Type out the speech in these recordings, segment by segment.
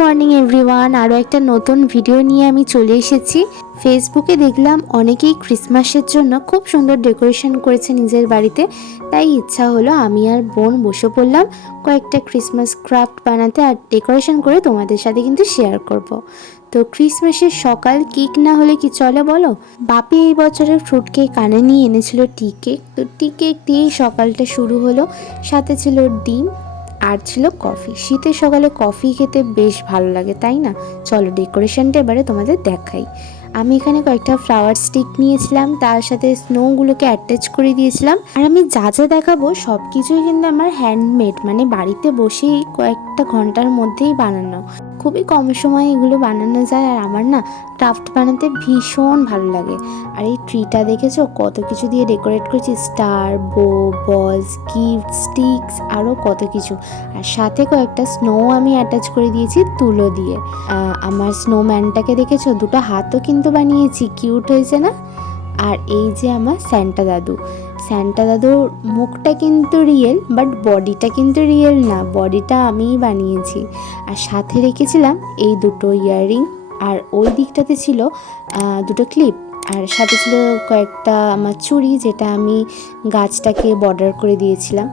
Morning everyone, আরও একটা নতুন ভিডিও নিয়ে আমি চলে এসেছি। ফেসবুকে দেখলাম অনেকেই ক্রিসমাসের জন্য খুব সুন্দর ডেকোরেশন করেছে নিজের বাড়িতে। তাই ইচ্ছা হলো আমি আর বোন বসে পড়লাম কয়েকটা ক্রিসমাস ক্রাফট বানাতে আর ডেকোরেশন করে তোমাদের সাথে কিন্তু শেয়ার করব। তো ক্রিসমাসের সকাল কেক না হলে কি চলে বলো। বাপি এই বছরের ফ্রুট কেক আনে নিয়ে এনেছিল টি কেক। তো টি কেক দিয়েই সকালটা শুরু হলো। সাথে ছিল ডিম আর ছিল কফি। শীতের সকালে কফি খেতে বেশ ভালো লাগে, তাই না? চলো ডেকোরেশনটা এবারে তোমাদের দেখাই। আমি এখানে কয়েকটা ফ্লাওয়ার স্টিক নিয়েছিলাম, তার সাথে স্নোগুলোকে অ্যাটাচ করে দিয়েছিলাম। আর আমি যা যা দেখাবো সব কিছুই কিন্তু আমার হ্যান্ডমেড, মানে বাড়িতে বসেই কয়েকটা ঘন্টার মধ্যেই বানানো। খুবই কম সময়ে এগুলো বানানো যায়। আর আমার না ক্রাফট বানাতে ভীষণ ভালো লাগে। আর এই ট্রিটা দেখেছো কত কিছু দিয়ে ডেকোরেট করেছি, স্টার, বো, বলস, গিফট, স্টিক্স, আরও কত কিছু। আর সাথে কয়েকটা স্নো আমি অ্যাটাচ করে দিয়েছি তুলো দিয়ে। আমার স্নোম্যানটাকে দেখেছো, দুটো হাতও কিন্তু বানিয়েছি, কিউট হয়েছে না? আর এই যে আমার স্যান্টা দাদুর মুখটা কিন্তু রিয়েল, বাট বডিটা কিন্তু রিয়েল না, বডিটা আমিই বানিয়েছি। আর সাথে রেখেছিলাম এই দুটো ইয়াররিং, আর ওই দিকটাতে ছিল দুটো ক্লিপ, আর সাথে ছিল কয়েকটা আমার চুড়ি, যেটা আমি গাছটাকে বর্ডার করে দিয়েছিলাম।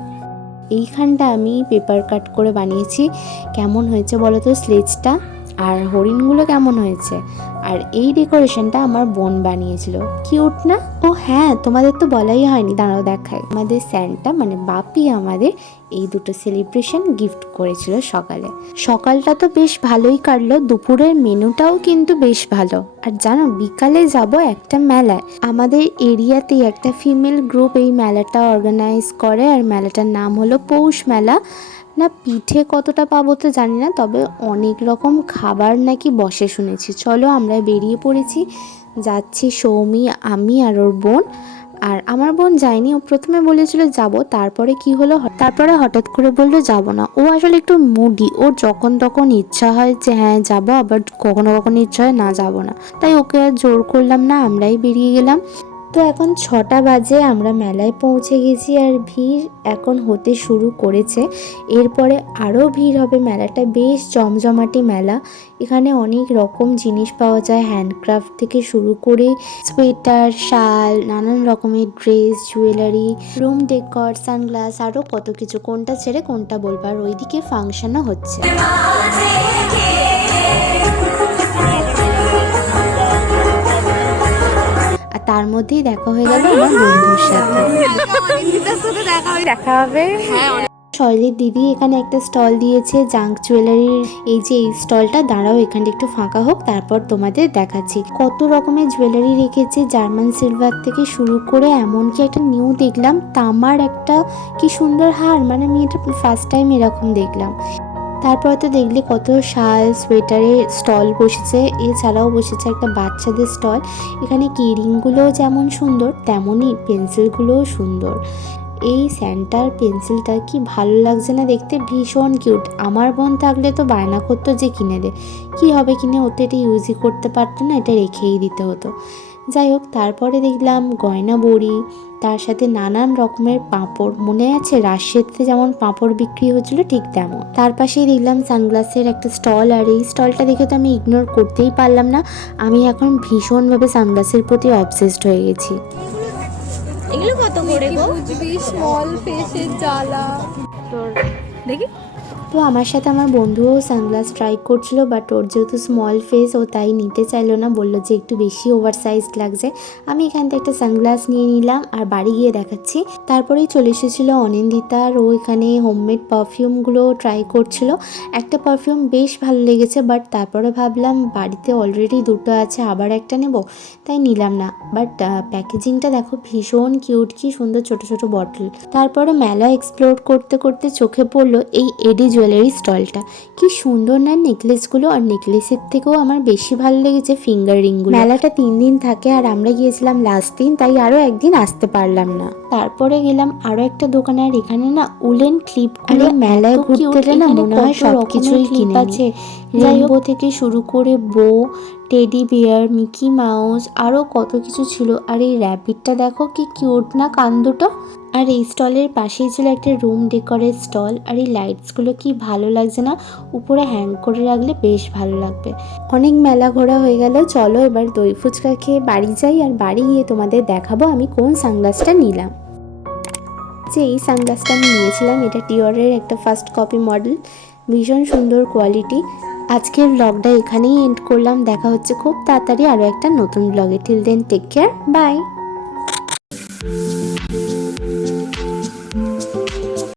এইখানটা আমি পেপার কাট করে বানিয়েছি। কেমন হয়েছে বলো তো স্লেজটা, আর হরিণগুলো কেমন হয়েছে? আর এই ডেকোরেশনটা আমার বোন বানিয়েছিল, কিউট না? ও হ্যাঁ, তোমাদের তো বলাই হয়নি, দাঁড়াও দেখায়। আমাদের স্যান্টা মানে বাপি আমাদের এই দুটো সেলিব্রেশন গিফট করেছিল সকালে। সকালটা তো বেশ ভালোই কাটলো, দুপুরের মেনুটাও কিন্তু বেশ ভালো। আর জানো, বিকালে যাব একটা মেলায়। আমাদের এরিয়াতেই একটা ফিমেল গ্রুপ এই মেলাটা অর্গানাইজ করে, আর মেলাটার নাম হলো পৌষ মেলা। না পিঠে কতটা পাবো তো জানি না, তবে অনেক রকম খাবার নাকি বসে শুনেছি। চলো আমরা বেরিয়ে পড়েছি, যাচ্ছি সৌমি, আমি আর ওর বোন। আর আমার বোন যায়নি, ও প্রথমে বলেছিল যাব, তারপরে কি হলো, তারপরে হঠাৎ করে বললো যাব না। ও আসলে একটু মুডি, ওর যখন তখন ইচ্ছা হয় যে হ্যাঁ যাব, আবার কখনো কখনো ইচ্ছা হয় না যাব না। তাই ওকে আর জোর করলাম না, আমরাই বেরিয়ে গেলাম। তো এখন 6টা বাজে, আমরা মেলায় পৌঁছে গেছি আর ভিড় এখন হতে শুরু করেছে। এরপরে আরও ভিড় হবে। মেলাটা বেশ জমজমাটি মেলা। এখানে অনেক রকম জিনিস পাওয়া যায়, হ্যান্ডক্রাফট থেকে শুরু করে সোয়েটার, শাল, নানান রকমের dress, jewellery, room decor, sunglass, আরও কত কিছু। কোনটা ছেড়ে কোনটা বলবো। আর ওইদিকে ফাংশনও হচ্ছে। আর তার মধ্যেই দেখা হয়ে গেল আমার বন্ধুর সাথে। দেখা হবে। শৈলীর দিদি এখানে একটা স্টল দিয়েছে জাঙ্ক জুয়েলারির। এই যে এই স্টলটা, দাঁড়াও এখানটা একটু ফাঁকা হোক, তারপর তোমাদের দেখাচ্ছি। কত রকমের জুয়েলারি রেখেছে, জার্মান সিলভার থেকে শুরু করে এমনকি একটা নিউ দেখলাম তামার একটা কি সুন্দর হার, মানে আমি এটা ফার্স্ট টাইম এরকম দেখলাম। তারপর তো দেখলে কত শাল, সোয়েটারের স্টল বসেছে, এছাড়াও বসেছে একটা বাচ্চাদের স্টল। এখানে কিরিংগুলোও যেমন সুন্দর, তেমনই পেন্সিলগুলোও সুন্দর। এই স্যান্টার পেন্সিলটা কি ভালো লাগছে না দেখতে, ভীষণ কিউট। আমার বোন থাকলে তো বায়না করতো যে কিনে দে, কি হবে কিনে, ওতে এটা ইউজই করতে পারতো না, এটা রেখেই দিতে হতো। যাই হোক, তারপরে দেখলাম গয়না বড়ি, তার সাথে নানান রকমের পাঁপড়। মনে আছে রাজশাহীতে যেমন পাঁপড় বিক্রি হচ্ছিল, ঠিক তেমন। তার পাশেই দেখলাম সানগ্লাসের একটা স্টল, আর এই স্টলটা দেখে তো আমি ইগনোর করতেই পারলাম না। আমি এখন ভীষণভাবে সানগ্লাসের প্রতি অবসেসড হয়ে গেছি। এগুলো কত করে গো? বুঝবি স্মল ফেসের জ্বালা তোর দেখি। তো আমার সাথে আমার বন্ধুও সানগ্লাস ট্রাই করছিল, বাট ওর যেহেতু স্মল ফেস, ও তাই নিতে চাইলো না, বললো যে একটু বেশি ওভার সাইজড লাগছে। আমি এখান থেকে একটা সানগ্লাস নিয়ে নিলাম আর বাড়ি গিয়ে দেখাচ্ছি। তারপরেই চলে এসেছিলো অনিন্দিতার, ও এখানে হোমমেড পারফিউমগুলো ট্রাই করছিল। একটা পারফিউম বেশ ভালো লেগেছে, বাট তারপরে ভাবলাম বাড়িতে অলরেডি দুটো আছে, আবার একটা নেব, তাই নিলাম না। বাট প্যাকেজিংটা দেখো ভীষণ কিউট, কি সুন্দর ছোট ছোট বটল। তারপরে মেলা এক্সপ্লোর করতে করতে চোখে পড়লো এই এডি জুয়েলারি স্টলটা। কি সুন্দর না নেকলেসগুলো, আর নেকলেসের থেকেও আমার বেশি ভালো লেগেছে ফিঙ্গার রিংগুলো। মেলাটা 3 দিন থাকে, আর আমরা গিয়েছিলাম লাস্ট দিন, তাই আরো একদিন আসতে পারলাম না। তারপরে গেলাম আরো একটা দোকানে, আর এখানে না উলেন ক্লিপ, মেলায় ঘুরতে গেলে না মনে হয় সবকিছুই কিনে আছে। রেইনবো থেকে শুরু করে বো, টেডি বিয়ার, মিকি মাউস, আরও কত কিছু ছিল। আর এই র্যাবিটটা দেখো কি কিউট না, কান দুটো। আর এই স্টলের পাশেই ছিল একটা রুম ডেকোরের স্টল। আর এই লাইটসগুলো কি ভালো লাগছে না, উপরে হ্যাং করে রাখলে বেশ ভালো লাগবে। অনেক মেলা ঘোরা হয়ে গেল, চলো এবার দই ফুচকা খেয়ে বাড়ি যাই। আর বাড়ি গিয়ে তোমাদের দেখাবো আমি কোন সানগ্লাসটা নিলাম। যে এই সানগ্লাসটা আমি নিয়েছিলাম, এটা ডিওরের একটা ফার্স্ট কপি মডেল, ভীষণ সুন্দর কোয়ালিটি। আজকের ব্লগটা এখানেই এন্ড করলাম। দেখা হচ্ছে খুব তাড়াতাড়ি আরও একটা নতুন ব্লগে। Till then take care, by.